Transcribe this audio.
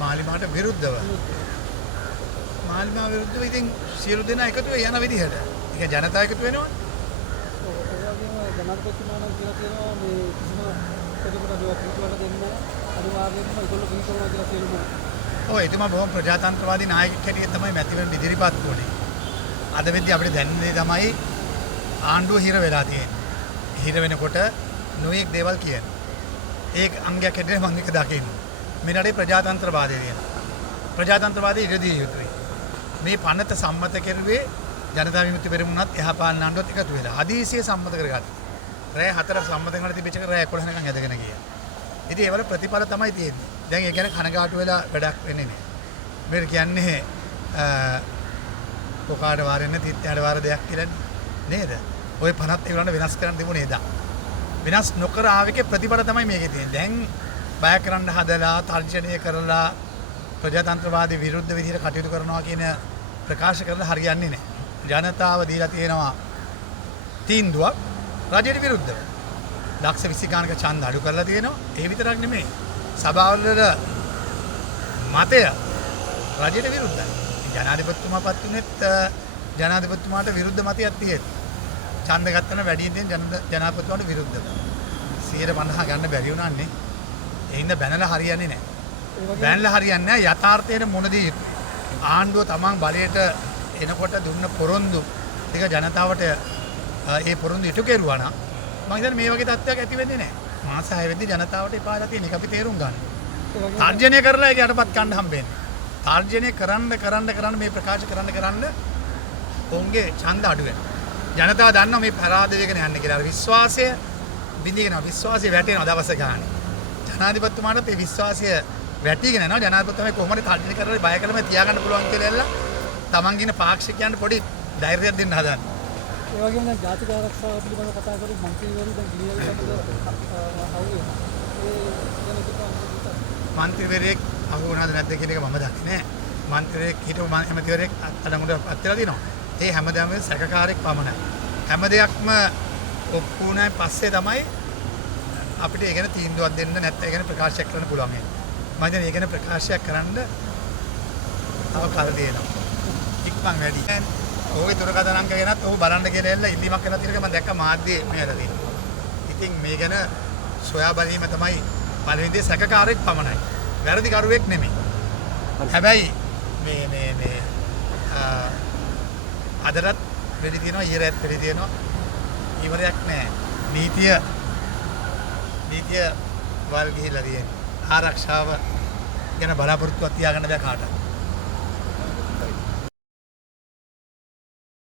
මාලිමාට විරුද්ධව. මාලිමාව විරුද්ධව ඉතින් සියලු දෙනා එකතු වෙ යන විදිහට. ඒක ජනතාව එකතු වෙනවා. ජනාධිපතිතුමා නම් කියලා තියෙනවා මේ කිසිම කෙනෙකුට මේවා පිටුවට දෙන්න අනිවාර්යයෙන්ම ඒගොල්ලෝ පිළිතුරනවා කියලා තියෙනවා. ඔව් එතුමා බොහොම ප්‍රජාතන්ත්‍රවාදී නායකයෙක් හැටියට තමයි මැතිවරණ ඉදිරිපත් වුණේ. අද වෙද්දී අපිට දැනෙන්නේ තමයි ආණ්ඩුව හිර වෙලා තියෙන්නේ. හිර වෙනකොට නොයෙක් දේවල් කියන. ඒක අංගයක් හැටියට මම එක දකින්න. මේ රටේ ප්‍රජාතන්ත්‍රවාදය තියෙනවා. ප්‍රජාතන්ත්‍රවාදය ඉරදී යුතුයි. මේ පනත සම්මත කෙරුවේ ජනතා විමුක්ති පෙරමුණත් එහා පාලන ආණ්ඩුවත් එකතු වෙලා. හදිසියෙ සම්මත කරගත්තා. රෑ 4 සම්මත කරලා තිබෙච්ච එක රෑ 11 වෙනකන් ඇදගෙන ගියා. ඉතින් ඒවල ප්‍රතිඵල තමයි තියෙන්නේ. දැන් ඒ කියන්නේ කනගාටු වෙලා වැඩක් වෙන්නේ නැහැ. මේක කියන්නේ කොකාට වාරෙන්න තිත්යාට වාර දෙයක් කියලා නේද? ওই 50ත් ඒගොල්ලන්ට වෙනස් කරන්න තිබුණේ එදා. වෙනස් නොකර ආවේකේ ප්‍රතිඵල තමයි මේකේ තියෙන්නේ. දැන් බය කරන්න හදලා තර්ජනය කරලා ප්‍රජාතන්ත්‍රවාදී විරුද්ධ විදිහට කටයුතු කරනවා කියන ප්‍රකාශ කරලා හරියන්නේ නැහැ. ජනතාව දීලා තියෙනවා තීන්දුවක් රජයට විරුද්ධව. ලක්ෂ 20 ගානක ඡන්ද අඩු කරලා තියෙනවා. ඒ විතරක් නෙමෙයි. සභාවවල මතය රජයට විරුද්ධයි. ජනාධිපතිතුමා පත් වුණෙත් ජනාධිපතිතුමාට විරුද්ධ මතයක් තියෙනවා. ඡන්ද ගත්තන වැඩියෙන් ජනාධිපතිතුමාට විරුද්ධව. 150 ගන්න බැරි වුණාන්නේ. ඒ හින්දා බැනලා හරියන්නේ නැහැ. බැනලා හරියන්නේ නැහැ. යථාර්ථයට මුණ දී ආණ්ඩුව තමන් බලයට එනකොට දුන්න පොරොන්දු ටික ජනතාවට ඒ පොරොන්දු ඉටු කෙරුවා නම් මම හිතන්නේ මේ වගේ තත්ත්වයක් ඇති වෙන්නේ නැහැ. මාස 6 වෙද්දි ජනතාවට එපාලා තියෙන එක අපි තේරුම් ගන්න. තර්ජනය කරලා ඒක යටපත් ගන්න හම්බෙන්නේ. තර්ජනය කරන්න මේ ප්‍රකාශ කරන්න ඔවුන්ගේ ඡන්ද අඩු වෙනවා. ජනතාව දන්නවා මේ පරාද වේගන යන්නේ කියලා. විශ්වාසය බිඳිනවා. විශ්වාසය වැටෙනවා දවස ගානේ. ජනාධිපතිතුමාට ඒ විශ්වාසය වැටිගෙන යනවා. ජනාධිපතිතුමා කොහොමද තර්ජනය කරලා බය කළම තියාගන්න පුළුවන් කියලා ඇල්ල තමන්ගින පාක්ෂිකයන්ට පොඩි ධෛර්යයක් දෙන්න හදන්නේ. ඒ වගේම දැන් ජාතික ආරක්ෂාව පිළිබඳව කතා කරු මන්ත්‍රීවරු දැන් මන්ත්‍රීවරයෙක් අහු වුණාද නැද්ද කියන එක මම දන්නේ නැහැ. මන්ත්‍රීවරයෙක් හිටපු ඇමතිවරයෙක් අත්අඩංගුවට පත් වෙලා තිනවා. ඒ හැමදාම සැකකාරයෙක් පමණයි. හැම දෙයක්ම ඔප්පු වුණාන් පස්සේ තමයි අපිට ඒ ගැන තීන්දුවක් දෙන්න නැත්නම් ඒ ගැන ප්‍රකාශයක් කරන්න පුළුවන් වෙන්නේ. මම දැන් ඒ ගැන ප්‍රකාශයක් කරන්න තව කල් දෙනවා. ඉක්මන් වැඩි. ඔහුගේ දුරකථන අංක ගැනත් ඔහු බලන්න කියලා එල්ල ඉල්ලීමක් කරලා තියෙනක මම දැක්ක මාධ්‍යයේ මෙහෙර තියෙනවා. ඉතින් මේ ගැන සොයා බැලීම තමයි පළවෙනි දේ සැකකාරයෙක් පමණයි. වැරදිකරුවෙක් නෙමෙයි. හැබැයි මේ අදටත් වෙඩි තියෙනවා ඊරත් වෙඩි තියෙනවා. ඉවරයක් නැහැ. නීතිය වල් ගිහිලා තියෙනවා. ආරක්ෂාව ගැන බලාපොරොත්තුවක් තියාගන්න බෑ කාටවත්.